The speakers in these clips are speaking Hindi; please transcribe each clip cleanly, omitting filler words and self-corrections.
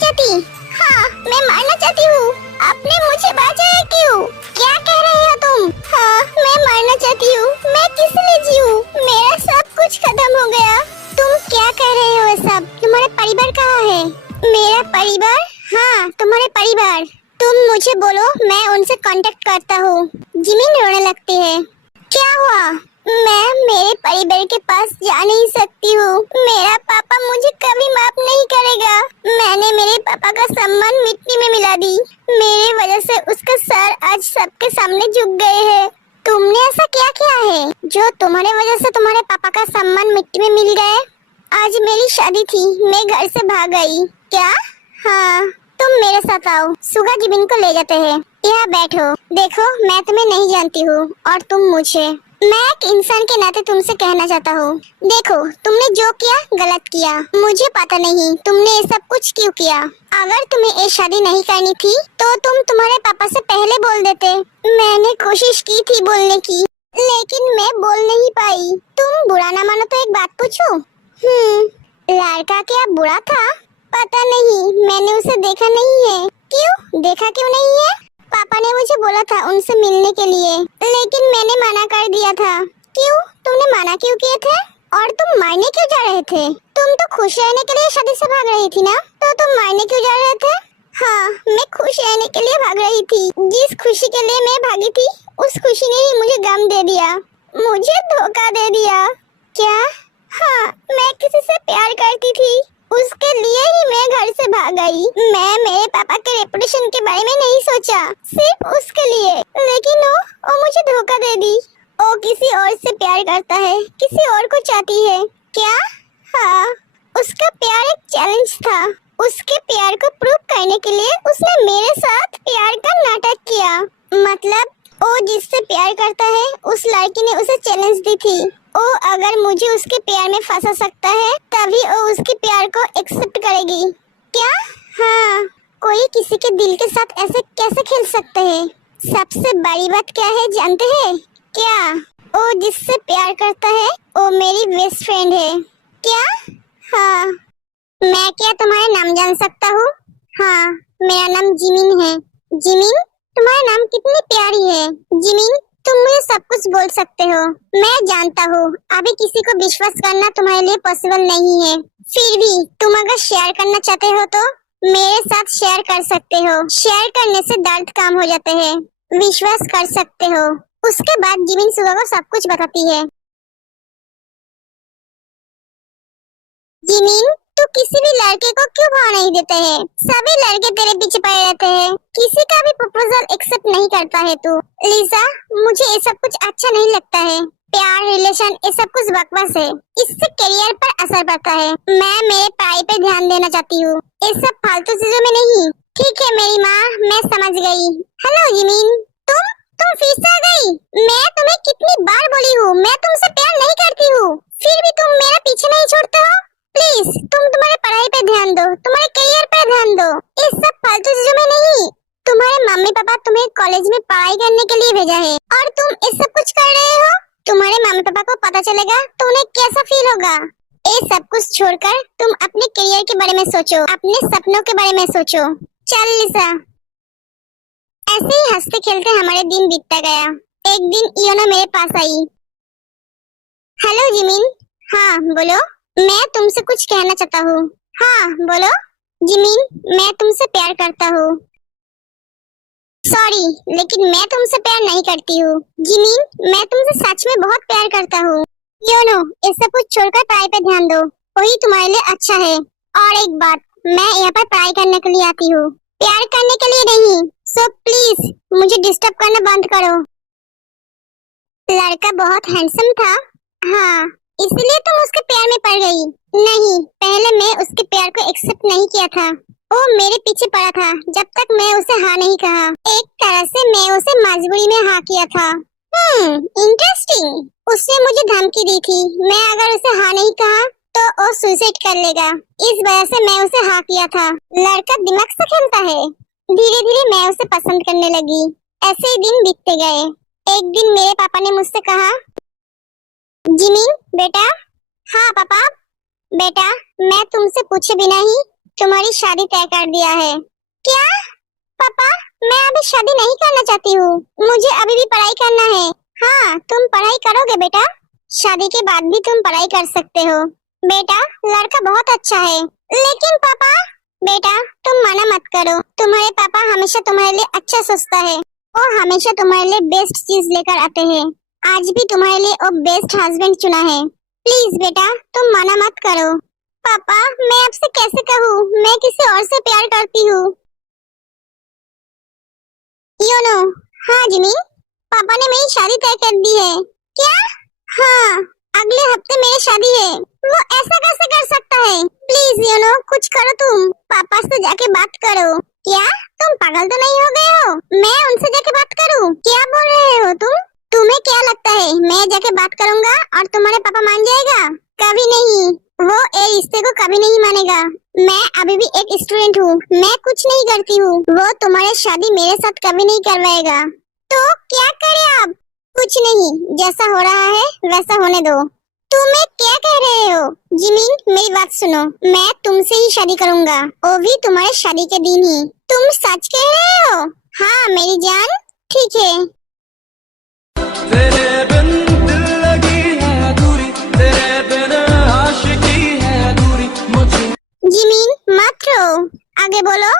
चाहती? हाँ, मैं मारना चाहती हूँ। आपने मुझे बचाया क्यों? क्या कह रही हो तुम? हाँ, मैं मारना चाहती हूँ। मैं किस लिए जीऊँ? मेरा सब कुछ खत्म हो गया। तुम क्या कह रहे हो ये सब? तुम्हारा परिवार कहाँ है? मेरा परिवार? हाँ, तुम्हारे परिवार। तुम मुझे बोलो, मैं उनसे कांटेक्ट करता हूँ। जिमिन रोने लगती है। क्या हुआ? मैं मेरे परिवार के पास जा नहीं सकती हूँ। मेरा पापा मुझे कभी माफ नहीं करेगा। मैंने मेरे पापा का सम्मान मिट्टी में मिला दी। मेरे वजह से उसका सर आज सबके सामने झुक गए हैं। तुमने ऐसा क्या किया है जो तुम्हारे वजह से तुम्हारे पापा का सम्मान मिट्टी में मिल गए? आज मेरी शादी थी, मैं घर से भाग गई। क्या? हाँ, तुम मेरे साथ आओ, सुगा जिमिन को ले जाते हैं। यहाँ बैठो। देखो, मैं तुम्हें नहीं जानती हूँ और तुम मुझे। मैं एक इंसान के नाते तुमसे कहना चाहता हूँ, देखो, तुमने जो किया गलत किया। मुझे पता नहीं तुमने ये सब कुछ क्यों किया। अगर तुम्हें ये शादी नहीं करनी थी तो तुम तुम्हारे पापा से पहले बोल देते। मैंने कोशिश की थी बोलने की, लेकिन मैं बोल नहीं पाई। तुम बुरा ना मानो तो एक बात पूछूं? लड़का क्या बुरा था? पता नहीं, मैंने उसे देखा नहीं है। क्यों देखा क्यों नहीं है? पापा ने मुझे बोला था उनसे मिलने के लिए, लेकिन मैंने मना कर दिया था। क्यों? तुमने मना क्यों किए थे? और तुम मारने क्यों जा रहे थे? तुम तो खुश रहने के लिए शादी से भाग रही थी ना, तो तुम मारने क्यों जा रहे थे? हाँ, मैं खुश रहने के लिए भाग रही थी। जिस खुशी के लिए मैं भागी थी, उस खुशी ने ही मुझे गम दे दिया, मुझे धोखा दे दिया। क्या? हाँ, मैं किसी से प्यार करती थी, उसके लिए ही मैं घर से भाग गई। मैं मेरे पापा के रेपुटेशन के बारे में नहीं सोचा, सिर्फ उसके लिए। लेकिन वो मुझे धोखा दे दी। वो किसी और से प्यार करता है, किसी और को चाहती है। क्या? हाँ, उसका प्यार एक चैलेंज था। उसके प्यार को प्रूव करने के लिए उसने मेरे साथ प्यार का नाटक किया। मतलब वो जिससे प्यार करता है, उस लड़की ने उसे चैलेंज दी थी। वो अगर मुझे उसके प्यार में फंसा सकता है, तभी वो उसके प्यार को एक्सेप्ट करेगी। क्या? हाँ, कोई किसी के दिल के साथ ऐसे कैसे खेल सकते हैं? सबसे बड़ी बात क्या है जानते हैं? क्या? वो जिससे प्यार करता है, वो मेरी बेस्ट फ्रेंड है। क्या? हाँ। मैं क्या तुम्हारा नाम जान सकता हूँ? हाँ, मेरा नाम जिमिन है। जिमिन, तुम्हारा नाम कितनी प्यारी है। जिमिन, तुम मुझे सब कुछ बोल सकते हो। मैं जानता हूँ अभी किसी को विश्वास करना तुम्हारे लिए पॉसिबल नहीं है। फिर भी तुम अगर शेयर करना चाहते हो तो मेरे साथ शेयर कर सकते हो। शेयर करने से दर्द कम हो जाते हैं। विश्वास कर सकते हो। उसके बाद जिमिन सुगा को सब कुछ बताती है। जिमिन, तू किसी भी लड़के को क्यों भाव नहीं देते है? सभी लड़के तेरे पीछे पड़े रहते हैं। किसी का भी प्रपोजल एक्सेप्ट नहीं करता है तू। लिसा, मुझे ये सब कुछ अच्छा नहीं लगता है। प्यार, रिलेशन, ये सब कुछ बकवास है। इससे करियर पर असर पड़ता है। मैं मेरे पढ़ाई पे ध्यान देना चाहती हूँ, ये सब फालतू चीजों में नहीं। ठीक है मेरी माँ, मैं समझ गई। हेलो जिमिन, तुम फिर से आ गई? मैं तुम्हें कितनी बार बोली हूँ, मैं तुमसे प्यार नहीं करती हूँ, फिर भी तुम मेरा पीछे नहीं छोड़ते हो। प्लीज, तुम तुम्हारे पढ़ाई पे ध्यान दो, तुम्हारे करियर पे ध्यान दो, इस सब फालतू चीजों में नहीं। तुम्हारे मम्मी पापा तुम्हें कॉलेज में पढ़ाई करने के लिए भेजा है और तुम इस सब कुछ कर रहे हो। तुम्हारे मम्मी पापा को पता चलेगा तो उन्हें कैसा फील होगा। ये सब कुछ छोड़कर तुम अपने करियर के बारे में सोचो, अपने सपनों के बारे में सोचो। चल लिसा। ऐसे ही हंसते खेलते हमारे दिन बीतता गया। एक दिन योना मेरे पास आई। Hello Jimin. हाँ बोलो। मैं तुमसे कुछ कहना चाहता हूँ। हाँ बोलो। जिमिन, मैं तुमसे प्यार करता हूँ। सॉरी, लेकिन मैं तुमसे प्यार नहीं करती हूँ। जिमिन, मैं तुमसे सच में बहुत प्यार करता हूँ। योनो, ये सब कुछ छोड़कर पढ़ाई पे ध्यान दो, वही तुम्हारे लिए अच्छा है। और एक बात, मैं यहाँ पर पढ़ाई करने के लिए आती हूँ, प्यार करने के लिए नहीं। सो प्लीज मुझे डिस्टर्ब करना बंद करो। लड़का बहुत हैंडसम था। हाँ, इसलिए तुम उसके प्यार में पड़ गई? नहीं, पहले मैं उसके प्यार को एक्सेप्ट नहीं किया था। वो मेरे पीछे पड़ा था जब तक मैं उसे हाँ नहीं कहा। एक तरह से मैं उसे मजबूरी में हाँ किया था। इंटरेस्टिंग। उसने मुझे धमकी दी थी, मैं अगर उसे हाँ नहीं कहा तो वो सुसाइड कर लेगा। इस वजह से मैं उसे हाँ किया था। लड़का दिमाग से खेलता है। धीरे धीरे मैं उसे पसंद करने लगी। ऐसे ही दिन बीतते गए। एक दिन मेरे पापा ने मुझसे कहा, जिमिन बेटा। हाँ पापा। बेटा, मैं तुमसे पूछे बिना ही तुम्हारी शादी तय कर दिया है। क्या? पापा, मैं अभी शादी नहीं करना चाहती हूँ, मुझे अभी भी पढ़ाई करना है। हाँ, तुम पढ़ाई करोगे बेटा, शादी के बाद भी तुम पढ़ाई कर सकते हो। बेटा, लड़का बहुत अच्छा है। लेकिन पापा, बेटा तुम मना मत करो, तुम्हारे पापा हमेशा तुम्हारे लिए अच्छा सोचता है, वो हमेशा तुम्हारे लिए बेस्ट चीज लेकर आते हैं। आज भी तुम्हारे लिए वो बेस्ट हस्बैंड चुना है। प्लीज बेटा, तुम मना मत करो। पापा, मैं आपसे कैसे कहूँ, मैं किसी और से प्यार करती हूँ। योनो, हाँ जिमी, पापा ने मेरी शादी तय कर दी है। क्या? हाँ, अगले हफ्ते मेरी शादी है। वो ऐसा कैसे कर सकता है? प्लीज योनो, कुछ करो तुम, पापा से जाके बात करो। क्या? तुम पागल तो नहीं हो गए हो? मैं उनसे जाके बात करूँ? क्या बोल रहे हो तुम? तुम्हें क्या लगता है मैं जाके बात करूँगा और तुम्हारे पापा मान जाएगा? कभी नहीं, वो ये रिश्ते को कभी नहीं मानेगा। मैं अभी भी एक स्टूडेंट हूँ, मैं कुछ नहीं करती हूँ, वो तुम्हारी शादी मेरे साथ कभी नहीं करवाएगा। तो क्या करे आप? कुछ नहीं, जैसा हो रहा है वैसा होने दो। तुम्हें क्या कह रहे हो? जिमिन, मेरी बात सुनो, मैं तुमसे ही शादी करूँगा, वो भी तुम्हारे शादी के दिन ही। तुम सच कह रहे हो? हाँ मेरी जान, ठीक है। तेरे बिन दिल लगी है अधूरी, तेरे बिन आशिकी है अधूरी मुझे। जिमिन मत रो, आगे बोलो।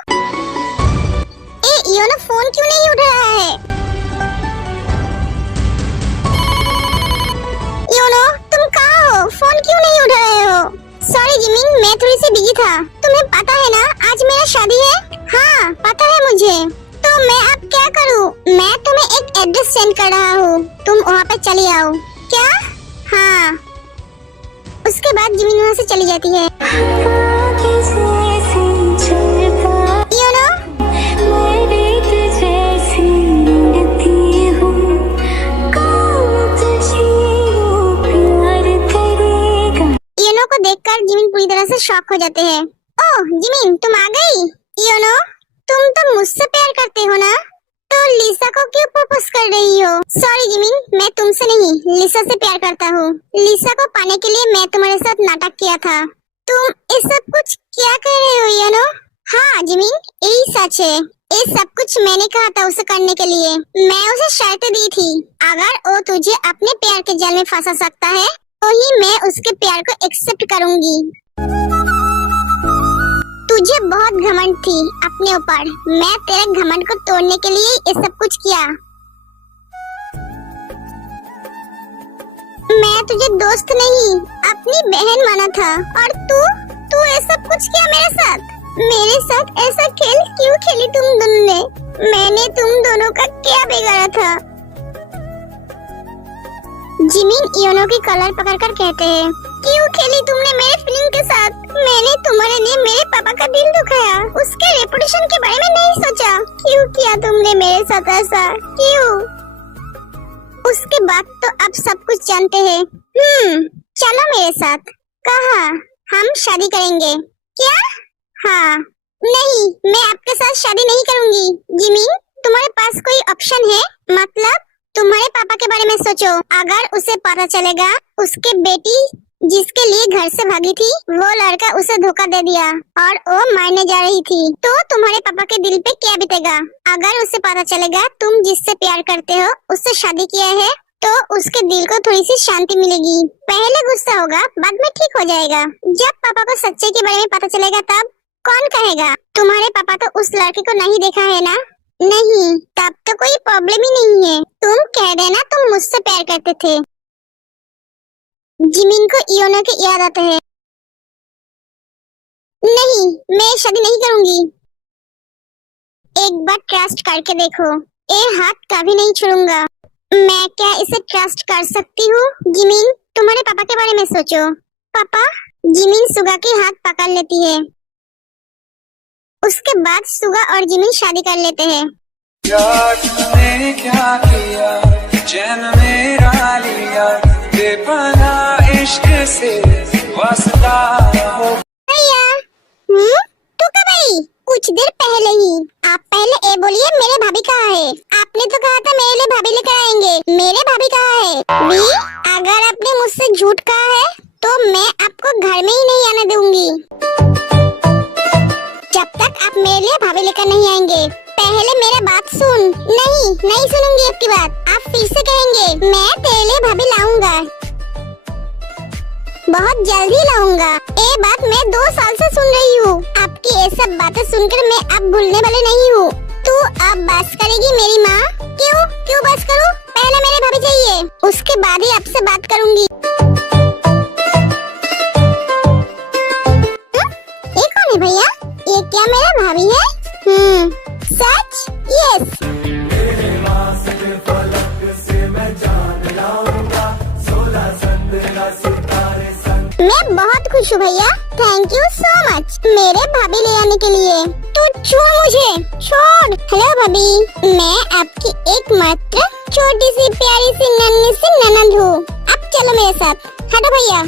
योनो फोन क्यों नहीं उठ रहा है? योनो तुम कहाँ हो? फोन क्यों नहीं उठ रहे हो? सॉरी जिमिन, मैं थोड़ी सी बिजी था। तुम्हें पता है ना आज मेरा शादी है? हाँ पता है मुझे। तो मैं अब क्या करूँ? मैं तुम्हें एक एड्रेस सेंड कर रहा हूँ, तुम वहाँ पे चली आओ। क्या? हाँ। उसके बाद जिमिन वहाँ से चली जाती है। योनो, योनो को देखकर जिमिन पूरी तरह से शॉक हो जाते हैं। ओह जिमिन, तुम आ गई। योनो, तुम तो मुझसे प्यार करते हो ना, तो लिसा को क्यों प्रपोज कर रही हो? सॉरी जिमिन, मैं तुमसे नहीं लिसा से प्यार करता हूँ। लिसा को पाने के लिए मैं तुम्हारे साथ नाटक किया था। तुम ये सब कुछ क्या कह रहे हो योनो? हाँ जिमिन, यही सच है, ये सब कुछ मैंने कहा था उसे करने के लिए। मैं उसे शर्तें दी थी, अगर वो तुझे अपने प्यार के जाल में फंसा सकता है तो ही मैं उसके प्यार को एक्सेप्ट करूंगी। तुझे बहुत घमंड थी अपने ऊपर, मैं तेरे घमंड को तोड़ने के लिए ये सब कुछ किया। मैं तुझे दोस्त नहीं अपनी बहन माना था, और तू ये सब कुछ किया मेरे साथ। मेरे साथ ऐसा खेल क्यों खेली तुम दोनों ने? मैंने तुम दोनों का क्या बिगाड़ा था? जिमिन योनो की कलर पकड़कर कहते हैं, क्यों खेली तुमने मेरे फीलिंग के साथ? मैंने तुम्हारे लिए मेरे पापा का दिल दुखाया, उसके रेपुटेशन के बारे में नहीं सोचा। क्यों किया तुमने मेरे साथ ऐसा? क्यों? उसके बाद तो अब सब कुछ जानते हैं। चलो मेरे साथ। कहाँ? हम शादी करेंगे। क्या? हाँ। नहीं, मैं आपके साथ शादी नहीं करूँगी। जिमिन, तुम्हारे पास कोई ऑप्शन है? मतलब तुम्हारे पापा के बारे में सोचो, अगर उसे पता चलेगा उसके बेटी जिसके लिए घर से भागी थी वो लड़का उसे धोखा दे दिया और वो मारने जा रही थी, तो तुम्हारे पापा के दिल पे क्या बीतेगा? अगर उसे पता चलेगा तुम जिससे प्यार करते हो उससे शादी किया है तो उसके दिल को थोड़ी सी शांति मिलेगी। पहले गुस्सा होगा, बाद में ठीक हो जाएगा। जब पापा को सच्चाई के बारे में पता चलेगा तब कौन कहेगा तुम्हारे पापा तो उस लड़के को नहीं देखा है ना? नहीं, तब तो कोई प्रॉब्लम ही नहीं है। तुम कह देना तुम मुझसे प्यार करते थे। जिमिन को योनो की याद आता है। नहीं, मैं शादी नहीं करूंगी। एक बार ट्रस्ट करके देखो, ये हाथ कभी नहीं छोड़ूंगा। मैं क्या इसे ट्रस्ट कर सकती हूँ? जिमिन, तुम्हारे पापा के बारे में सोचो। पापा? जिमिन सुगा के हाथ पकड़ लेती है। उसके बाद सुगा और जिमिन शादी कर लेते हैं। यार तूने क्या किया, चैन मेरा लिया, बेपनाह इश्क से वास्ता हो। भैया, तू कब आई? कुछ देर पहले ही। आप पहले ये बोलिए मेरे भाभी कहाँ है? आपने तो कहा था मेरे लिए भाभी लेकर आएंगे। मेरे भाभी कहाँ है? भी अगर आपने मुझसे झूठ कहा है तो मैं आपको घर में ही नहीं आने दूंगी। जब तक आप मेरे लिए भाभी लेकर नहीं आएंगे। पहले मेरा बात सुन। नहीं सुनूंगी आपकी बात। आप फिर से कहेंगे मैं तेरे लिए भाभी लाऊंगा, बहुत जल्दी लाऊंगा। ये बात मैं 2 साल से सुन रही हूँ। आपकी ये सब बातें सुनकर मैं अब भूलने वाली नहीं हूँ। तू अब बस करेगी मेरी माँ? क्यों बस करूँ? पहले मेरे भाभी चाहिए, उसके बाद ही आपसे बात करूँगी। ये कौन है भैया? ये क्या मेरा भाभी है? सच? यस। मैं बहुत खुश हूँ भैया, थैंक यू सो मच मेरे भाभी ले आने के लिए। तो छोड़ मुझे, छोड़। हेलो भाभी, मैं आपकी एकमात्र छोटी सी प्यारी सी नन्ही सी ननद हूँ। अब चलो मेरे साथ। हटो भैया।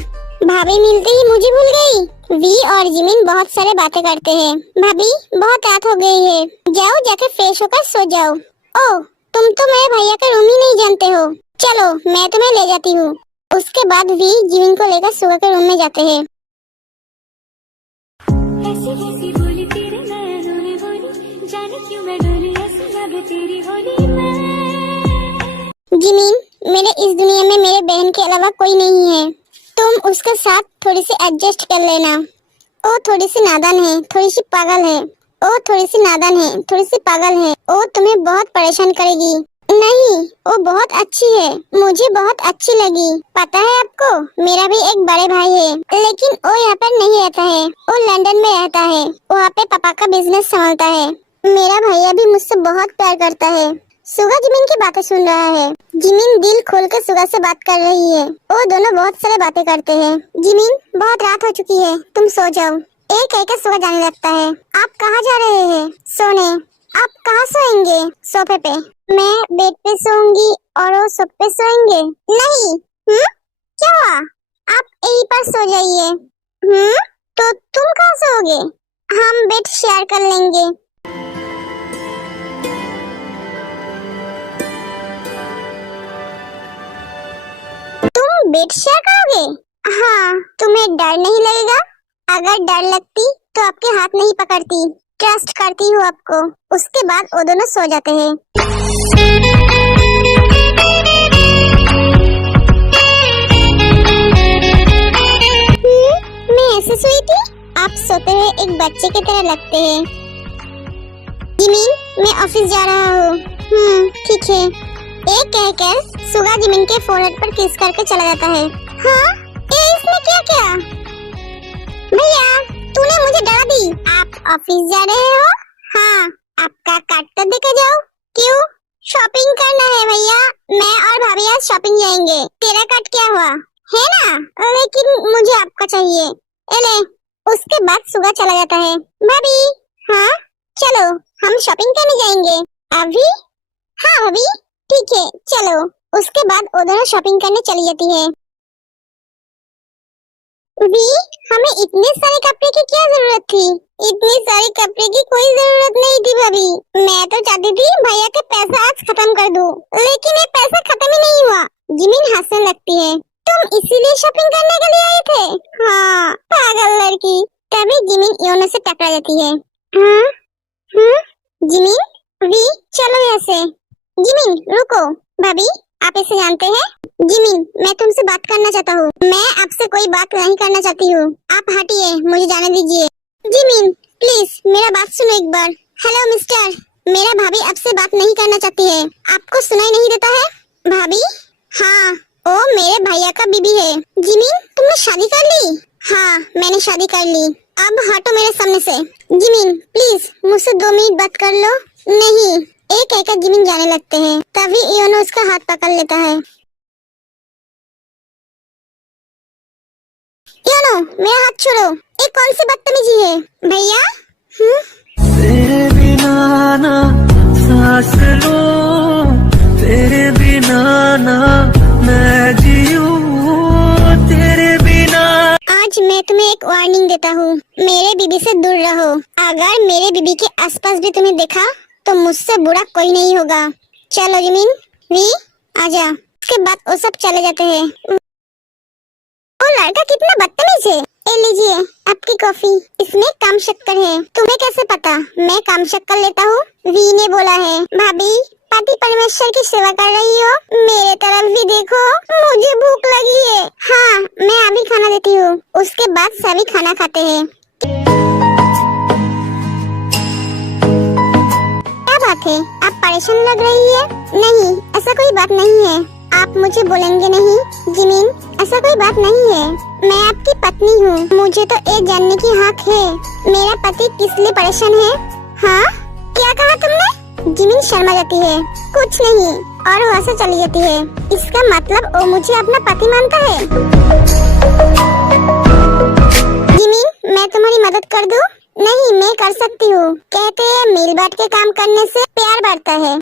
भाभी मिलते ही मुझे भूल गई। वी और जिमिन बहुत सारे बातें करते हैं। भाभी बहुत रात हो गई है, जाओ जाकर फ्रेश होकर सो जाओ। ओह, तुम तो मेरे भैया का रूम ही नहीं जानते हो। चलो मैं तुम्हें ले जाती हूँ। उसके बाद वी जिमिन को लेकर सुगा के रूम में जाते हैं। ऐसी ऐसी बोली तेरे नैनों ने बोली, जाने क्यों मैं डोली, ऐसी लगे तेरी होली में। जिमिन, मेरे इस दुनिया में मेरे बहन के अलावा कोई नहीं है। तुम उसके साथ थोड़ी सी एडजस्ट कर लेना। वो थोड़ी सी नादान है, थोड़ी सी पागल है। वो थोड़ी सी नादान है, थोड़ी सी पागल है। वो तुम्हें बहुत परेशान करेगी। नहीं, वो बहुत अच्छी है, मुझे बहुत अच्छी लगी। पता है आपको, मेरा भी एक बड़े भाई है, लेकिन वो यहाँ पर नहीं रहता है, वो लंदन में रहता है। वहाँ पे पापा का बिजनेस संभालता है। मेरा भैया भी मुझसे बहुत प्यार करता है। सुगा जिमिन की बातें सुन रहा है। जिमिन दिल खोल कर सुगा से बात कर रही है। वो दोनों बहुत सारे बातें करते हैं। जिमिन, बहुत रात हो चुकी है, तुम सो जाओ। एक कहकर सुगा जाने लगता है। आप कहाँ जा रहे हैं? सोने। आप कहाँ सोएंगे? सोफे पे। मैं बेड पे सोऊंगी और वो सोफे पे सोएंगे। नहीं। क्या हुआ? आप यहीं पर सो जाइए। तो तुम कहाँ सोओगे? हम बेड शेयर कर लेंगे। तुम बेड शेयर करोगे? हाँ, तुम्हें डर नहीं लगेगा? अगर डर लगती तो आपके हाथ नहीं पकड़ती। ट्रस्ट करती हूँ आपको। उसके बाद वो दोनों सो जाते हैं। मैं ऐसे सोई थी? आप सोते हुए एक बच्चे की तरह लगते हैं। जिमिन, मैं ऑफिस जा रहा हूँ। ठीक है। एक कहकर सुगा जिमिन के फोrehead पर किस करके चला जाता है। हाँ? ये इसने क्या किया? भैया, तूने मुझे डरा दी। आप ऑफिस जा रहे हो? हाँ, आपका कार्ड तो देके जाओ। क्यों? शॉपिंग करना है भैया। मैं और भाभी आज शॉपिंग जाएंगे। तेरा कार्ड क्या हुआ? है ना? लेकिन मुझे आपका चाहिए। ले। उसके बाद सुगा चला जाता है। भाभी, हाँ चलो हम शॉपिंग करने जाएंगे। अभी? हाँ भाभी, ठीक है चलो। उसके बाद वो दोनों शॉपिंग करने चली जाती है। वी, हमें इतने सारे कपड़े की क्या जरूरत थी? इतने सारे कपड़े की कोई जरूरत नहीं थी भाभी। मैं तो चाहती थी भैया के पैसा आज खत्म कर दूं, लेकिन ये पैसा खत्म ही नहीं हुआ। जिमिन हंसने लगती है। तुम इसीलिए शॉपिंग करने के लिए आए थे? हाँ, पागल लड़की। तभी जिमिन योनो से टकरा जाती है। जिमिन, वी, चलो यहाँ से। जिमिन, रुको। भाभी, आप इसे जानते हैं? जिमिन, मैं तुमसे बात करना चाहता हूँ। मैं आपसे कोई बात नहीं करना चाहती हूँ। आप हटिए, मुझे जाने दीजिए। जिमिन, प्लीज मेरा बात सुनो एक बार। हेलो मिस्टर, मेरा भाभी आपसे बात नहीं करना चाहती है। आपको सुनाई नहीं देता है? भाभी? हाँ, वो मेरे भैया का बीबी है। जिमिन, तुमने शादी कर ली? हाँ, मैंने शादी कर ली। अब हटो मेरे सामने से। जिमिन, प्लीज मुझसे 2 मिनट बात कर लो। नहीं। एक कहकर जिमिन जाने लगते हैं। तभी इयोनो उसका हाथ पकड़ लेता है। इयोनो, मेरा हाथ छोड़ो। ये कौन सी बदतमीजी है? भैया? तेरे बिना ना सांस लूं, तेरे बिना ना मैं जीऊं, तेरे बिना। आज मैं तुम्हें एक वार्निंग देता हूँ, मेरे बीबी से दूर रहो। अगर मेरे बीबी के आसपास भी तुम्हें देखा तो मुझसे बुरा कोई नहीं होगा। चलो जिमिन, वी, आजा। उसके बाद वो सब चले जाते हैं। वो लड़का कितना बदतमीज है। ए लीजिए, आपकी कॉफी, इसमें कम शक्कर है। तुम्हें कैसे पता मैं कम शक्कर लेता हूँ? वी ने बोला है। भाभी, पति परमेश्वर की सेवा कर रही हो, मेरे तरफ भी देखो, मुझे भूख लगी है। हाँ, मैं अभी खाना देती हूँ, उसके बाद सभी खाना खाते हैं। क्या बात है, आप परेशान लग रही है? नहीं, ऐसा कोई बात नहीं है। आप मुझे बोलेंगे नहीं? जिमिन, ऐसा कोई बात नहीं है। मैं आपकी पत्नी हूँ, मुझे तो ये जानने की हक है मेरा पति किस लिए परेशान है। हाँ, क्या कहा तुमने? जिमिन शर्मा जाती है। कुछ नहीं, और वहाँ से चली जाती है। इसका मतलब वो मुझे अपना पति मानता है। जिमिन, मैं तुम्हारी मदद कर दूँ? नहीं, मैं कर सकती हूँ। कहते हैं मिल बांट के काम करने से प्यार बढ़ता है।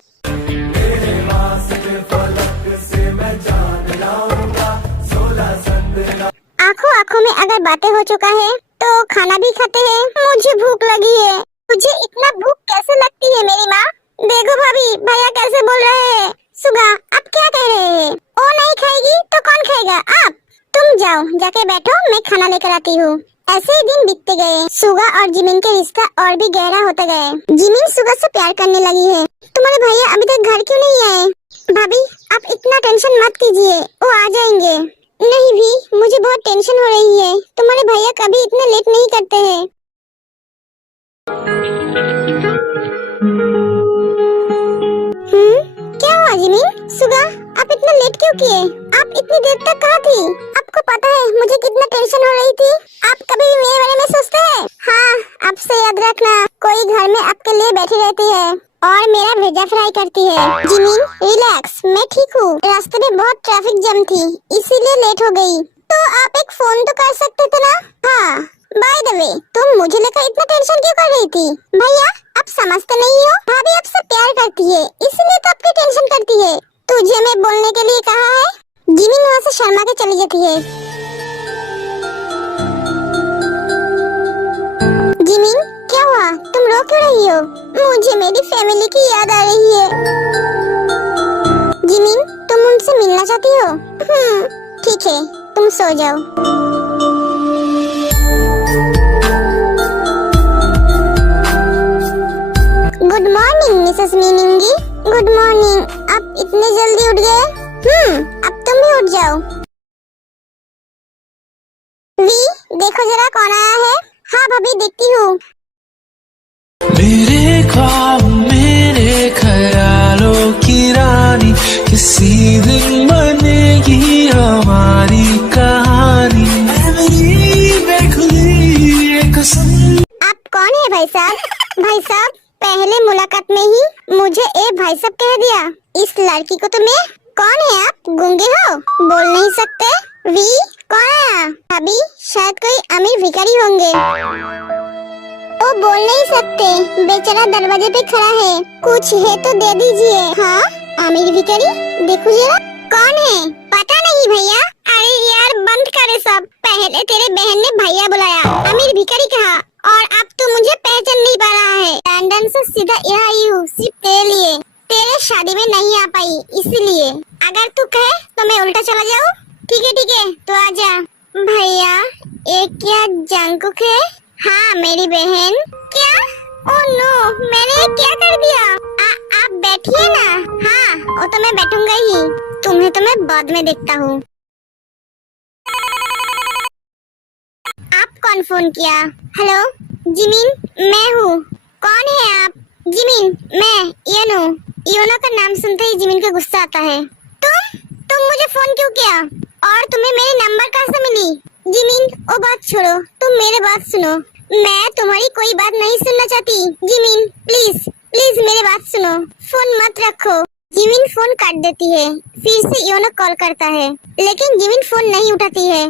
आँखों आँखों में अगर बातें हो चुका है तो खाना भी खाते हैं। मुझे भूख लगी है। मुझे इतना भूख कैसे लगती है मेरी माँ? देखो भाभी, भैया कैसे बोल रहे हैं। सुगा, आप क्या कह रहे हैं? वो नहीं खाएगी तो कौन खाएगा? आप। तुम जाओ, जाके बैठो, मैं खाना लेकर आती हूँ। ऐसे ही दिन बीतते गए। सुगा और जिमिन के रिश्ता और भी गहरा होता गया। जिमिन सुगा से प्यार करने लगी है। तुम्हारे भैया अभी तक घर क्यों नहीं आए? भाभी, आप इतना टेंशन मत कीजिए, वो आ जाएंगे। नहीं भी, मुझे बहुत टेंशन हो रही है। तुम्हारे भैया कभी इतने लेट नहीं करते हैं। क्या हुआ जिमिन? सुगा, आप इतना लेट क्यों किए? आप इतनी देर तक कहाँ थी? आपको पता है मुझे कितना टेंशन हो रही थी। आप कभी भी मेरे बारे में सोचते हैं? हाँ, अब से याद रखना, कोई घर में आपके लिए बैठी रहती है और मेरा भेजा फ्राई करती है। जिमिन, रिलैक्स, मैं ठीक हूँ। रास्ते में बहुत ट्रैफिक जैम थी, इसीलिए लेट हो गई। तो आप एक फोन तो कर सकते थे ना? हाँ, बाय द वे, तुम मुझे लेकर इतना टेंशन क्यों कर रही थी? भैया, आप समझते नहीं हो, भाभी आपसे प्यार करती है, इसलिए तो आपकी टेंशन करती है। तुझे मैं बोलने के लिए कहा है। जिमिन वहाँ से शर्मा के चली जाती है। जिमिन, क्या हुआ? तुम रो क्यों रही हो? मुझे मेरी फैमिली की याद आ रही है। जिमिन, तुम उनसे मिलना चाहती हो? ठीक है, तुम सो जाओ। गुड मॉर्निंग मिसेस मीनिंगी। Good morning. आप इतने जल्दी उठ गए? अब तुम भी उठ जाओ। वी, देखो जरा कौन आया है। हाँ भाभी, देखती हूँ। मेरे ख्वाब, मेरे ख्यालों की रानी, किसी दिन बनेगी हमारी कहानी। मेरी बेखुदी ये कसम। आप कौन है भाई साहब? भाई साहब, पहले मुलाकात में ही मुझे ए भाई साहब कह दिया। इस लड़की को तो मैं। कौन है आप? गूंगे हो? बोल नहीं सकते? वी, कौन है? भाभी, शायद कोई अमीर भिखारी होंगे। वो बोल नहीं सकते, बेचारा दरवाजे पे खड़ा है। कुछ है तो दे दीजिए। हाँ, अमीर भिखारी, देखो जरा कौन है? पता नहीं भैया। अरे यार, बंद करे सब। पहले तेरे बहन ने भैया बुलाया, अमीर भिखारी कहा, और अब तू मुझे पहचान नहीं पा रहा है। लंदन से सीधा यहाँ आई हूँ सिर्फ तेरे लिए। तेरे शादी में नहीं आ पाई, इसीलिए। अगर तू कहे तो मैं उल्टा चला जाऊँ? ठीक है, तो आजा। भैया, ये क्या जंकुक है? हाँ, मेरी बहन। क्या? ओह नो, मैंने क्या कर दिया? आप बैठिए ना। हाँ, वो तो मैं बैठूंगा ही। तुम्हें तो मैं बाद में देखता हूँ। आप कौन फोन किया? हेलो, जिमिन, मैं हूँ। कौन है आप? जिमिन, मैं योनो। योनो का नाम सुनते ही जिमिन को गुस्सा आता है। तुम मुझे फोन क्यों किया? और तुम्हें मेरी नंबर कहाँ से मिली? जिमिन, वो बात छोड़ो, तुम मेरे बात सुनो। मैं तुम्हारी कोई बात नहीं सुनना चाहती। जिमिन, प्लीज मेरी बात सुनो। फोन मत रखो। जिमिन फोन काट देती है। फिर से योनो कॉल करता है, लेकिन जिमिन फोन नहीं उठाती है।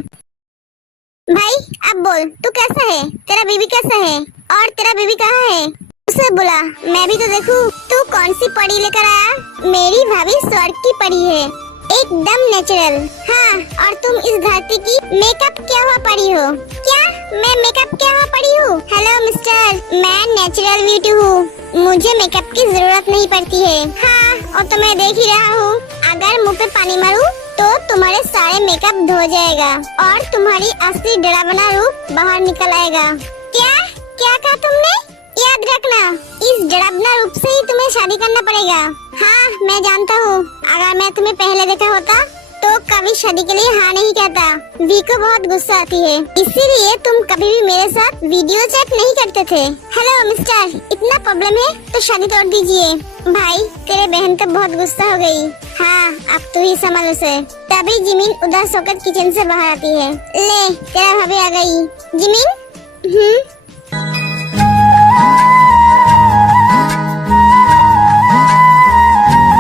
भाई, अब बोल, तू कैसा है? तेरा बीबी कैसा है? और तेरा बीबी कहाँ है? उसे बुला, मैं भी तो देखूं। तू कौन सी परी लेकर आया? मेरी भाभी स्वर्ग की परी है, एकदम नेचुरल। हाँ, और तुम इस धरती की मेकअप क्या हुआ परी हो? क्या मैं मेकअप क्या हुआ परी हूँ? हेलो मिस्टर, मैं नेचुरल ब्यूटी हूँ, मुझे मेकअप की जरूरत नहीं पड़ती है। हाँ, और तो मैं देख ही रहा हूँ। अगर मुँह पे पानी मारूं तो तुम्हारे सारे मेकअप धो जाएगा और तुम्हारी असली डरावना रूप बाहर निकल आएगा। क्या क्या कहा तुमने? याद रखना, इस डरावना रूप से ही तुम्हें शादी करना पड़ेगा। हाँ मैं जानता हूँ, अगर मैं तुम्हें पहले देखा होता तो कभी शादी के लिए हाँ नहीं कहता। वी को बहुत गुस्सा आती है, इसीलिए तुम कभी भी मेरे साथ वीडियो चैट नहीं करते थे। हेलो मिस्टर, इतना प्रॉब्लम है तो शादी तोड़ दीजिए। भाई तेरे बहन तो बहुत गुस्सा हो गई। हाँ अब तू ही संभाल उसे। तभी जिमिन उदास होकर किचन से बाहर आती है। ले तेरा भाभी आ गई। जिमिन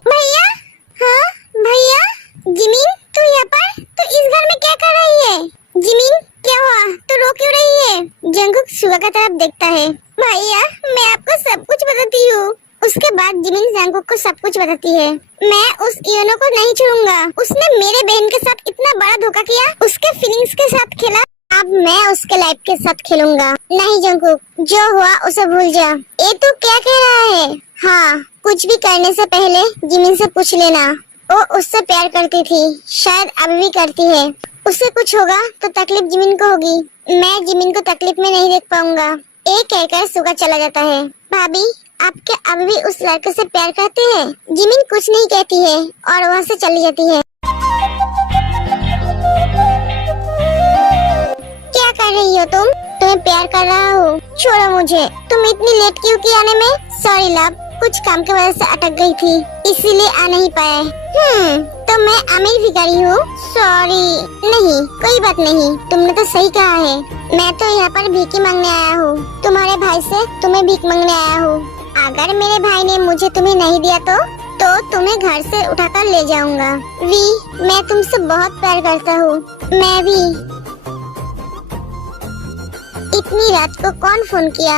भैया। हाँ भैया। जिमिन तू यहाँ पर? तो इस घर में क्या कर रही है? जिमिन क्या हुआ, तू रो क्यों रही है? जंगकुक सुगा की तरफ देखता है। भैया मैं आपको सब कुछ बताती हूँ। उसके बाद जिमिन जंगकुक को सब कुछ बताती है। मैं उस इयोनो को नहीं छोड़ूंगा, उसने मेरे बहन के साथ इतना बड़ा धोखा किया, उसके फीलिंग्स के साथ खेला, अब मैं उसके लाइफ के साथ खेलूंगा। नहीं जंगकुक, जो हुआ उसे भूल जा। ये तू क्या कह रहा है? हाँ कुछ भी करने से पहले जिमिन से पूछ लेना। वो उससे प्यार करती थी, शायद अभी भी करती है। उसे कुछ होगा तो तकलीफ जिमिन को होगी, मैं जिमिन को तकलीफ में नहीं देख पाऊंगा। एक कहकर सुगा चला जाता है। भाभी आप क्या अभी भी उस लड़के से प्यार करते हैं? जिमिन कुछ नहीं कहती है और वहाँ से चली जाती है। क्या कर रही हो तुम? तुम्हें प्यार कर रहा हूँ, छोड़ो मुझे। तुम इतनी लेट क्यों की आने में? सॉरी लव, कुछ काम की वजह से अटक गई थी, इसीलिए आ नहीं पाए। तो मैं अमीर भिखारी हूँ? सॉरी। नहीं कोई बात नहीं, तुमने तो सही कहा है। मैं तो यहाँ पर भीख मांगने आया हूँ, तुम्हारे भाई से तुम्हें भीख मांगने आया हूँ। अगर मेरे भाई ने मुझे तुम्हें नहीं दिया तो तुम्हें घर से उठाकर ले जाऊंगा। वी मैं तुमसे बहुत प्यार करता हूँ। मैं भी। इतनी रात को कौन फोन किया?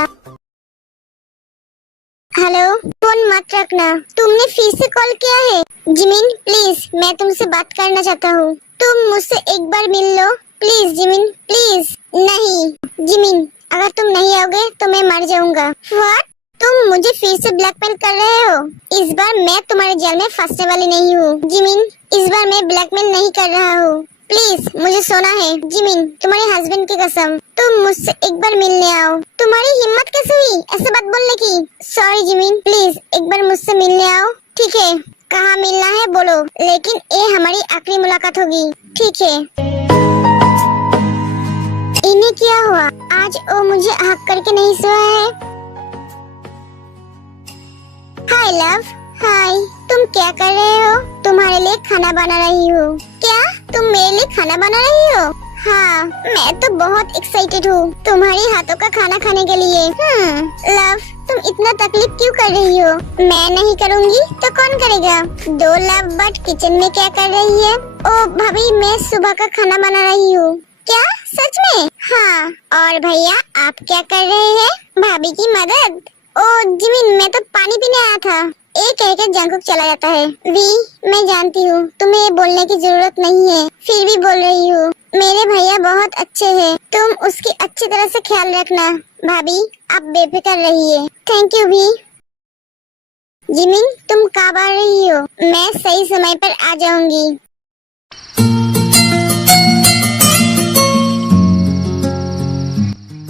हेलो, फोन मत रखना। तुमने फिर से कॉल किया है? जिमिन प्लीज, मैं तुमसे बात करना चाहता हूँ। तुम मुझसे एक बार मिल लो प्लीज। Jimin please. नहीं जिमिन, अगर तुम नहीं आओगे तो मैं मर जाऊंगा। व्हाट? तुम मुझे फिर से ब्लैकमेल कर रहे हो? इस बार मैं तुम्हारे जाल में फंसने वाली नहीं हूँ। जिमिन इस बार मैं ब्लैकमेल नहीं कर रहा हूँ, प्लीज मुझे सोना है। जिमिन तुम्हारे हस्बैंड की कसम, तुम मुझसे एक बार मिलने आओ। तुम्हारी हिम्मत कैसे हुई ऐसे बात बोलने की? सॉरी जिमिन, प्लीज एक बार मुझसे मिलने आओ। ठीक है, कहाँ मिलना है बोलो, लेकिन ये हमारी आखिरी मुलाकात होगी। ठीक है। इन्हें क्या हुआ? आज वो मुझे हक करके नहीं सोया है। हाय लव। हाय, तुम क्या कर रहे हो? तुम्हारे लिए खाना बना रही हूँ। क्या तुम मेरे लिए खाना बना रही हो? हाँ, मैं तो बहुत एक्साइटेड हूँ तुम्हारी हाथों का खाना खाने के लिए। लव, तुम इतना तकलीफ क्यों कर रही हो? मैं नहीं करूँगी तो कौन करेगा? दो लव बट किचन में क्या कर रही है? ओ भाभी, मैं सुबह का खाना बना रही हूँ। क्या सच में? हाँ। और भैया आप क्या कर रहे हैं? भाभी की मदद। ओ जिमिन, मैं तो पानी पीने आया था। एक कहकर जंगकुक चला जाता है। वी मैं जानती हूँ तुम्हें ये बोलने की जरूरत नहीं है, फिर भी बोल रही हूँ। मेरे भैया बहुत अच्छे हैं, तुम उसकी अच्छी तरह से ख्याल रखना। भाभी आप बेफिक्र रहिए। थैंक यू भी। जिमिन तुम कब आ रही हो? मैं सही समय पर आ जाऊंगी।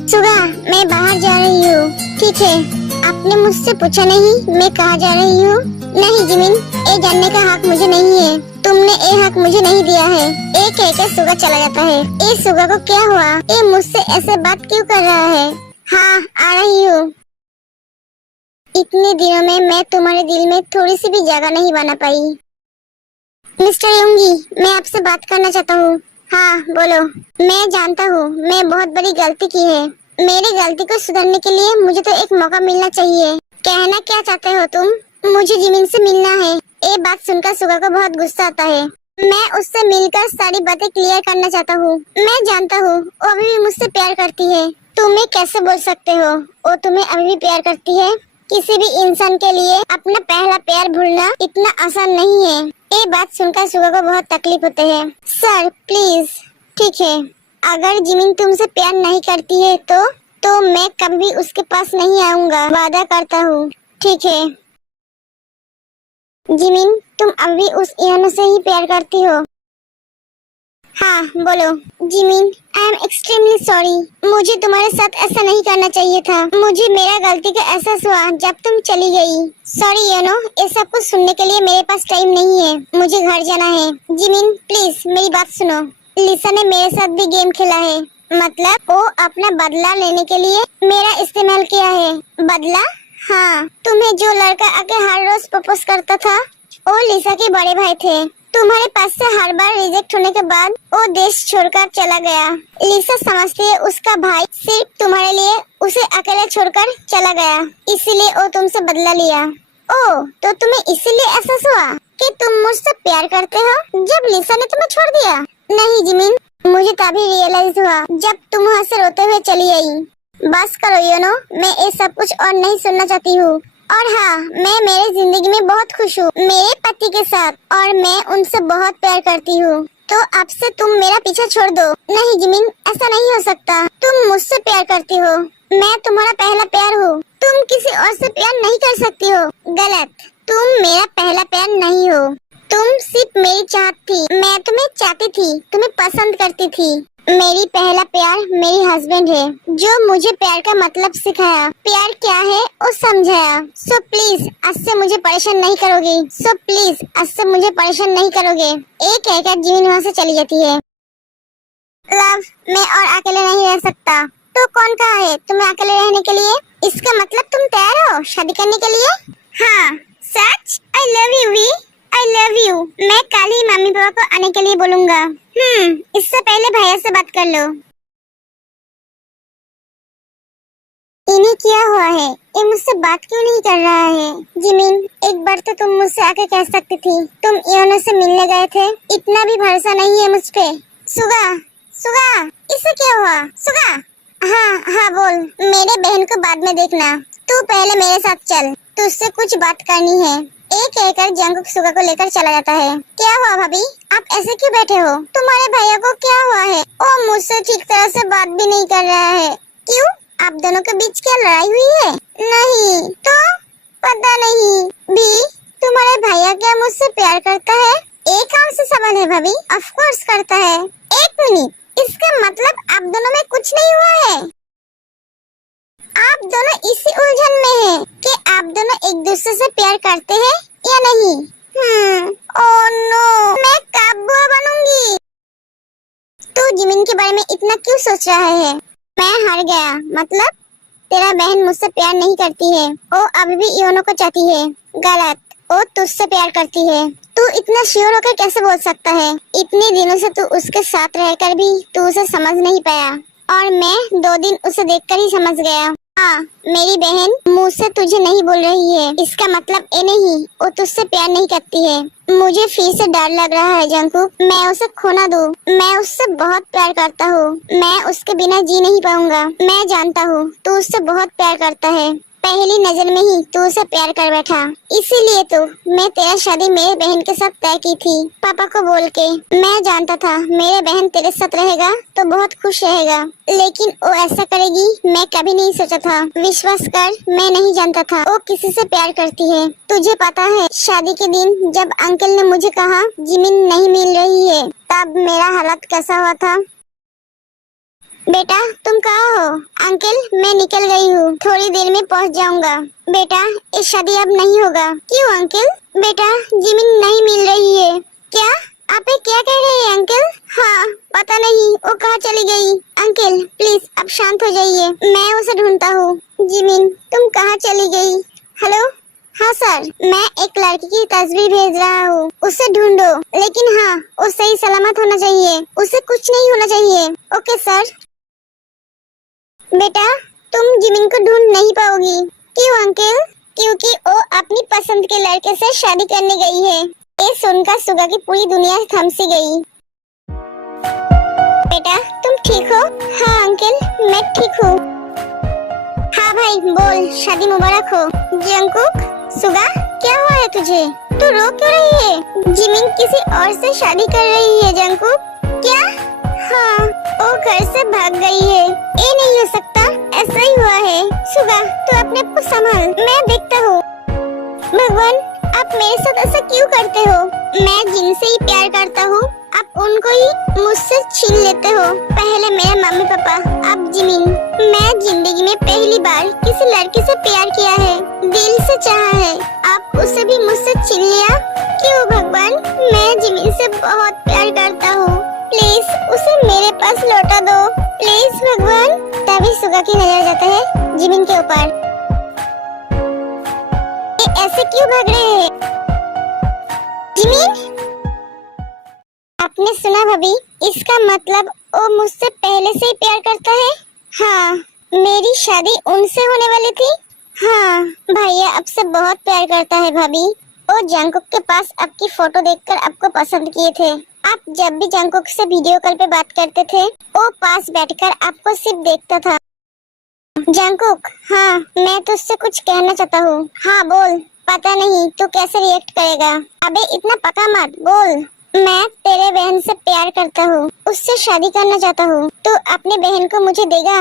सुगा मैं बाहर जा रही हूँ। ठीक है, आपने मुझसे पूछा नहीं मैं कहाँ जा रही हूँ? नहीं जिमिन, ये जानने का हक मुझे नहीं है, तुमने ये हक मुझे नहीं दिया है। एक कहकर सुगा चला जाता है। ये सुगा को क्या हुआ? ये मुझसे ऐसे बात क्यों कर रहा है? हाँ आ रही हूँ। इतने दिनों में मैं तुम्हारे दिल में थोड़ी सी भी जगह नहीं बना पाई। मिस्टर योंगी, मैं आपसे बात करना चाहता हूँ। हाँ बोलो। मैं जानता हूँ मैं बहुत बड़ी गलती की है, मेरी गलती को सुधारने के लिए मुझे तो एक मौका मिलना चाहिए। कहना क्या चाहते हो तुम? मुझे जिमिन से मिलना है। ये बात सुनकर सुगा को बहुत गुस्सा आता है। मैं उससे मिलकर सारी बातें क्लियर करना चाहता हूँ। मैं जानता हूँ वो अभी भी मुझसे प्यार करती है। तुम्हें कैसे बोल सकते हो? वो तुम्हें अभी भी प्यार करती है? किसी भी इंसान के लिए अपना पहला प्यार भूलना इतना आसान नहीं है। ये बात सुनकर सुगा को बहुत तकलीफ होती है। Sir please. ठीक है, अगर जिमिन तुमसे प्यार नहीं करती है तो मैं कभी उसके पास नहीं आऊंगा, वादा करता हूँ। ठीक है। जिमिन तुम अभी उस इयानो से ही प्यार करती हो? हाँ बोलो। Jimin, I am extremely sorry. मुझे तुम्हारे साथ ऐसा नहीं करना चाहिए था। मुझे मेरा गलती का एहसास हुआ जब तुम चली गई। सॉरी ये सब कुछ सुनने के लिए मेरे पास टाइम नहीं है। मुझे घर जाना है। जिमिन प्लीज मेरी बात सुनो। लिसा ने मेरे साथ भी गेम खेला है। मतलब वो अपना बदला लेने के लिए मेरा इस्तेमाल किया है। बदला? हाँ, तुम्हें जो लड़का आके हर रोज प्रपोज करता था वो लिसा के बड़े भाई थे। तुम्हारे पास से हर बार रिजेक्ट होने के बाद वो देश छोड़कर चला गया। लिसा समझती है उसका भाई सिर्फ तुम्हारे लिए उसे अकेले छोड़कर चला गया, इसीलिए वो तुमसे बदला लिया। ओह, तो तुम्हें इसीलिए एहसास हुआ कि तुम मुझसे प्यार करते हो जब लिसा ने तुम्हें छोड़ दिया? नहीं जिमिन, मुझे तभी रियलाइज हुआ जब तुम वहाँ से रोते हुए चली आई। बस करो मैं ये सब कुछ और नहीं सुनना चाहती हूँ। और हाँ, मैं मेरी जिंदगी में बहुत खुश हूँ मेरे पति के साथ, और मैं उनसे बहुत प्यार करती हूँ। तो अब से तुम मेरा पीछा छोड़ दो। नहीं जिमिन, ऐसा नहीं हो सकता। तुम मुझसे प्यार करती हो, मैं तुम्हारा पहला प्यार हूँ। तुम किसी और से प्यार नहीं कर सकती हो। गलत, तुम मेरा पहला प्यार नहीं हो। तुम सिर्फ मेरी चाहत थी। मैं तुम्हें चाहती थी, तुम्हें पसंद करती थी। मेरी पहला प्यार मेरी हस्बैंड है, जो मुझे प्यार का मतलब सिखाया, प्यार क्या है वो समझाया। सो प्लीज आज से मुझे परेशान नहीं करोगे। सो प्लीज आज से मुझे परेशान नहीं करोगे। एक कहकर जिमिन वहाँ से चली जाती है। लव, मैं और अकेले नहीं रह सकता। तो कौन कहा है तुम्हें अकेले रहने के लिए? इसका मतलब तुम तैयार हो शादी करने के लिए? हाँ सच? आई लव यू वी, आई लव यू। मैं कल ही मम्मी पापा को आने के लिए बोलूँगा। इससे पहले भैया से बात कर लो। इन्हें क्या हुआ है? ये मुझसे बात क्यों नहीं कर रहा है? जिमिन, एक बार तो तुम मुझसे आके कह सकती थी। तुम इयोना से मिलने गए थे, इतना भी भरोसा नहीं है मुझ पे। सुगा, सुगा, इसे क्या हुआ? सुगा, हाँ बोल। मेरे बहन को बाद में देखना, तू पहले मेरे साथ चल, तुझसे कुछ बात करनी है। एक कहकर जंगकुक सुगा को लेकर चला जाता है। क्या हुआ भाभी, आप ऐसे क्यों बैठे हो? तुम्हारे भैया को क्या हुआ है? वो मुझसे ठीक तरह से बात भी नहीं कर रहा है। क्यों, आप दोनों के बीच क्या लड़ाई हुई है? नहीं तो पता नहीं। भी तुम्हारे भैया क्या मुझसे प्यार करता है? एक कौन सा सवाल है भाभी? ऑफ कोर्स करता है। एक मिनट, इसका मतलब आप दोनों में कुछ नहीं हुआ है? आप दोनों इसी उलझन में हैं कि आप दोनों एक दूसरे से प्यार करते हैं या नहीं? ओह नो, मैं कब बुआ बनूंगी? तू जिमिन के बारे में इतना क्यों सोच रहा है? मैं हार गया। मतलब तेरा बहन मुझसे प्यार नहीं करती है, वो अभी भी इयोनो को चाहती है। गलत, वो तुझसे प्यार करती है। तू इतना श्योर होकर कैसे बोल सकता है? इतने दिनों से तू उसके साथ रहकर भी तू उसे समझ नहीं पाया, और मैं 2 दिन उसे देखकर ही समझ गया। हाँ, मेरी बहन मुझसे तुझे नहीं बोल रही है, इसका मतलब ये नहीं वो तुझसे प्यार नहीं करती है। मुझे फिर से डर लग रहा है जंगकुक, मैं उसे खो ना दूं। मैं उससे बहुत प्यार करता हूँ, मैं उसके बिना जी नहीं पाऊंगा। मैं जानता हूँ तू उससे बहुत प्यार करता है, पहली नजर में ही तू उसे प्यार कर बैठा। इसीलिए तो मैं तेरा शादी मेरे बहन के साथ तय की थी, पापा को बोल के। मैं जानता था मेरे बहन तेरे साथ रहेगा तो बहुत खुश रहेगा, लेकिन वो ऐसा करेगी मैं कभी नहीं सोचा था। विश्वास कर, मैं नहीं जानता था वो किसी से प्यार करती है। तुझे पता है शादी के दिन जब अंकल ने मुझे कहा जिमिन नहीं मिल रही है, तब मेरा हालत कैसा हुआ था? बेटा तुम कहाँ हो? अंकल मैं निकल गई हूँ, थोड़ी देर में पहुँच जाऊँगा। बेटा ये शादी अब नहीं होगा। क्यों अंकल? बेटा जिमिन नहीं मिल रही है। क्या आप क्या कह रहे हैं अंकल? हाँ पता नहीं वो कहाँ चली गई। अंकल प्लीज अब शांत हो जाइए, मैं उसे ढूंढता हूँ। जिमिन तुम कहाँ चली गई? हेलो, हाँ सर, मैं एक लड़की की तस्वीर भेज रहा हूँ, उसे ढूंढो, लेकिन हाँ वो सही सलामत होना चाहिए, उसे कुछ नहीं होना चाहिए। Okay sir. बेटा तुम जिमिन को ढूंढ नहीं पाओगी। क्यों अंकल? क्योंकि वो अपनी पसंद के लड़के से शादी करने गई है। ये सुनकर सुगा की पूरी दुनिया थम सी गई। बेटा तुम ठीक हो? हाँ अंकल मैं ठीक हूँ। हाँ भाई बोल, शादी मुबारक हो। जंगकुक, सुगा क्या हुआ है तुझे? तू रो क्यों रही है? जिमिन किसी और से शादी कर रही है जंगकुक। क्या? हाँ वो घर से भाग गई है। ये नहीं हो सकता, ऐसा ही हुआ है। सुगा तू अपने आप को संभाल, मैं देखता हूँ। भगवान आप मेरे साथ ऐसा क्यों करते हो? मैं जिनसे ही प्यार करता हूँ आप आप उनको ही मुझसे छीन लेते हो। पहले मेरे मम्मी पापा, अब जिमिन। मैं जिंदगी में पहली बार किसी लड़के से प्यार किया है, दिल से चाहा है। आप उसे भी मुझसे छीन लिया। क्यों भगवान? मैं जिमिन से बहुत प्यार करता हूँ, प्लीज उसे मेरे पास लौटा दो, प्लीज भगवान। तभी सुगा की नजर जाता है जिमिन के ऊपर। ऐसे क्यों भाग रहे हैं जिमिन? आपने सुना भाभी, इसका मतलब वो मुझसे पहले से ही प्यार करता है। हाँ, मेरी शादी उनसे होने वाली थी। हाँ, भैया आपसे बहुत प्यार करता है भाभी। वो जंकुक के पास आपकी फोटो देखकर आपको पसंद किए थे। आप जब भी जंकुक से वीडियो कॉल पे बात करते थे, वो पास बैठकर आपको सिर्फ देखता था। जंकुक, हाँ, मैं तुझसे कुछ कहना चाहता हूँ। हाँ बोल। पता नहीं तू कैसे रिएक्ट करेगा। अबे इतना पका मत बोल। मैं तेरे बहन से प्यार करता हूँ, उससे शादी करना चाहता हूँ। तू अपनी बहन को मुझे देगा?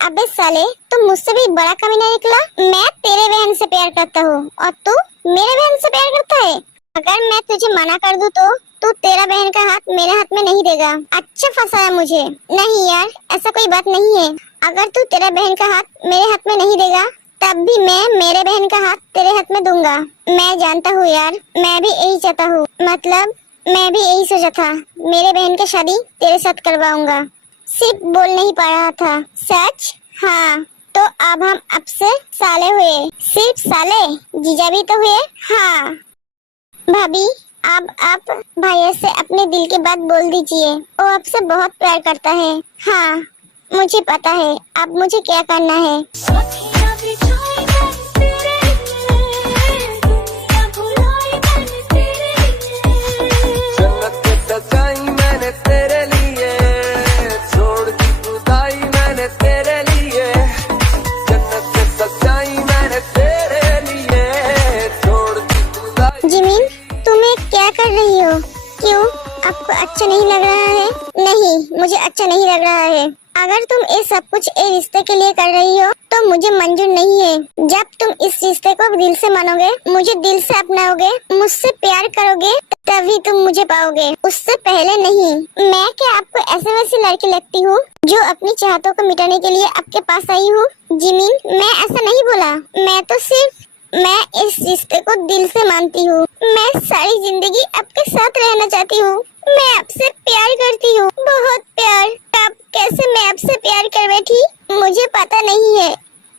अबे साले, तू मुझसे भी बड़ा कमीना निकला। मैं तेरे बहन से प्यार करता हूँ और तू मेरे बहन से प्यार करता है। अगर मैं तुझे मना कर दूँ तो तू तेरा बहन का हाथ मेरे हाथ में नहीं देगा। अच्छा फंसाया मुझे। नहीं यार, ऐसा कोई बात नहीं है। अगर तू तेरा बहन का हाथ मेरे हाथ में नहीं देगा, तब भी मैं मेरे बहन का हाथ तेरे हाथ में दूंगा। मैं जानता हूँ यार, मैं भी यही चाहता हूँ। मतलब मैं भी यही सोचा था, मेरे बहन की शादी तेरे साथ करवाऊंगा। सिर्फ बोल नहीं पा रहा था। सच? हाँ, तो अब हम अब से साले हुए। सिर्फ साले? जीजा भी तो हुए। हाँ भाभी, अब आप भैया से अपने दिल की बात बोल दीजिए। वो आपसे बहुत प्यार करता है। हाँ मुझे पता है अब मुझे क्या करना है। अखियाँ बिछाई मैंने तेरे लिए, दुनिया भुलाई मैंने तेरे लिए। जन्नत से सजाई मैंने तेरे लिए, छोड़ दी खुदाई मैंने तेरे लिए। जन्नत से सजाई मैंने तेरे लिए, छोड़ दी खुदाई। जिमिन, तुम्हें क्या कर रही हो? क्यों, आपको अच्छा नहीं लग रहा है? नहीं, मुझे अच्छा नहीं लग रहा है। अगर तुम ये सब कुछ एक रिश्ते के लिए कर रही हो तो मुझे मंजूर नहीं है। जब तुम इस रिश्ते को दिल से मानोगे, मुझे दिल से अपनाओगे, मुझसे प्यार करोगे, तभी तुम मुझे पाओगे, उससे पहले नहीं। मैं क्या आपको ऐसे वैसी लड़की लगती हूँ जो अपनी चाहतों को मिटाने के लिए आपके पास आई हूँ? जिमिन, मैं ऐसा नहीं बोला। मैं इस रिश्ते को दिल से मानती हूँ। मैं सारी जिंदगी आपके साथ रहना चाहती हूँ। मैं आपसे प्यार करती हूँ, बहुत प्यार। कब कैसे मैं आपसे प्यार कर बैठी मुझे पता नहीं है।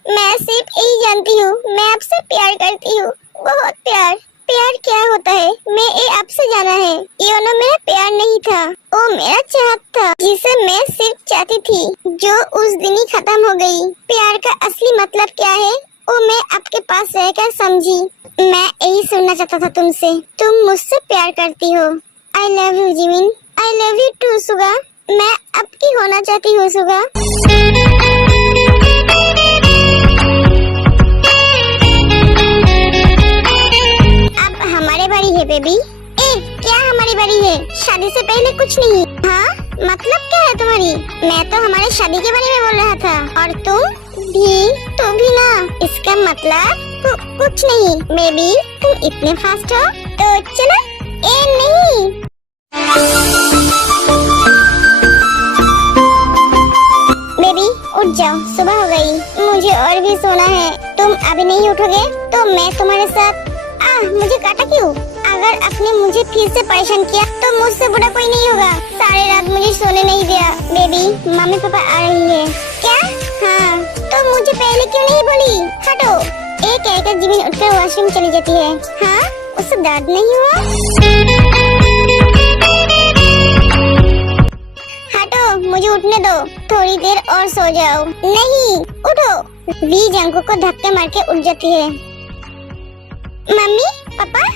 मैं सिर्फ यही जानती हूँ, मैं आपसे प्यार करती हूँ, बहुत प्यार। प्यार क्या होता है मैं ये आपसे जाना है। ये ना मेरा प्यार नहीं था, वो मेरा चाहत था, जिसे मैं सिर्फ चाहती थी, जो उस दिन ही खत्म हो गई। प्यार का असली मतलब क्या है वो मैं आपके पास रहकर समझी। मैं यही सुनना चाहता था तुमसे। तुम मुझसे प्यार करती हो। I love you Jimin. I love you too सुगा। मैं आपकी होना चाहती हूँ सुगा। अब हमारे बारी है बेबी। ए, क्या हमारी बारी है? शादी से पहले कुछ नहीं। हाँ मतलब क्या है तुम्हारी? मैं तो हमारे शादी के बारे में बोल रहा था। और तुम भी ना। इसका मतलब कुछ नहीं। बेबी तुम इतने फास्ट हो तो चलो। ए नहीं, बेबी उठ जाओ, सुबह हो गई, मुझे और भी सोना है। तुम अभी नहीं उठोगे तो मैं तुम्हारे साथ। मुझे काटा क्यों? अगर आपने मुझे फिर से परेशान किया तो मुझसे बुरा कोई नहीं होगा। सारी रात मुझे सोने नहीं दिया। बेबी मम्मी पापा आ रही है क्या? हाँ, तो मुझे पहले क्यों नहीं बोली? हटो। एक कहकर जिमिन उठकर वॉशरूम चली जाती है। हाँ, उसे दर्द नहीं हुआ? हटो, मुझे उठने दो, थोड़ी देर और सो जाओ। नहीं, उठो। वी जंको को धक्के मार के उठ जाती है। मम्मी पापा,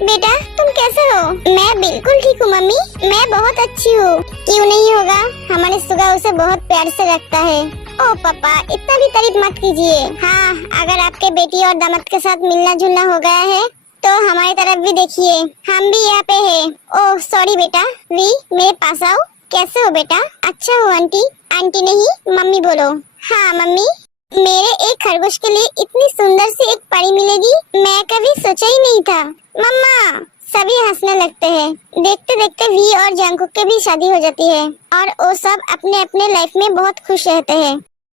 बेटा तुम कैसे हो? मैं बिल्कुल ठीक हूँ मम्मी, मैं बहुत अच्छी हूँ। क्यों नहीं होगा, हमारे सुगा उसे बहुत प्यार से रखता है। ओ पापा इतना भी तारीफ मत कीजिए। हाँ, अगर आपके बेटी और दामाद के साथ मिलना जुलना हो गया है तो हमारी तरफ भी देखिए, हम भी यहाँ पे है। ओह सॉरी बेटा। वी मेरे पास आओ। कैसे हो बेटा? अच्छा हो आंटी। आंटी नहीं मम्मी बोलो। हाँ मम्मी, मेरे एक खरगोश के लिए इतनी सुंदर सी एक परी मिलेगी, मैं कभी सोचा ही नहीं था। मम्मा सभी हंसने लगते हैं। देखते देखते वी और जंगकुक की भी शादी हो जाती है और वो सब अपने अपने लाइफ में बहुत खुश रहते हैं।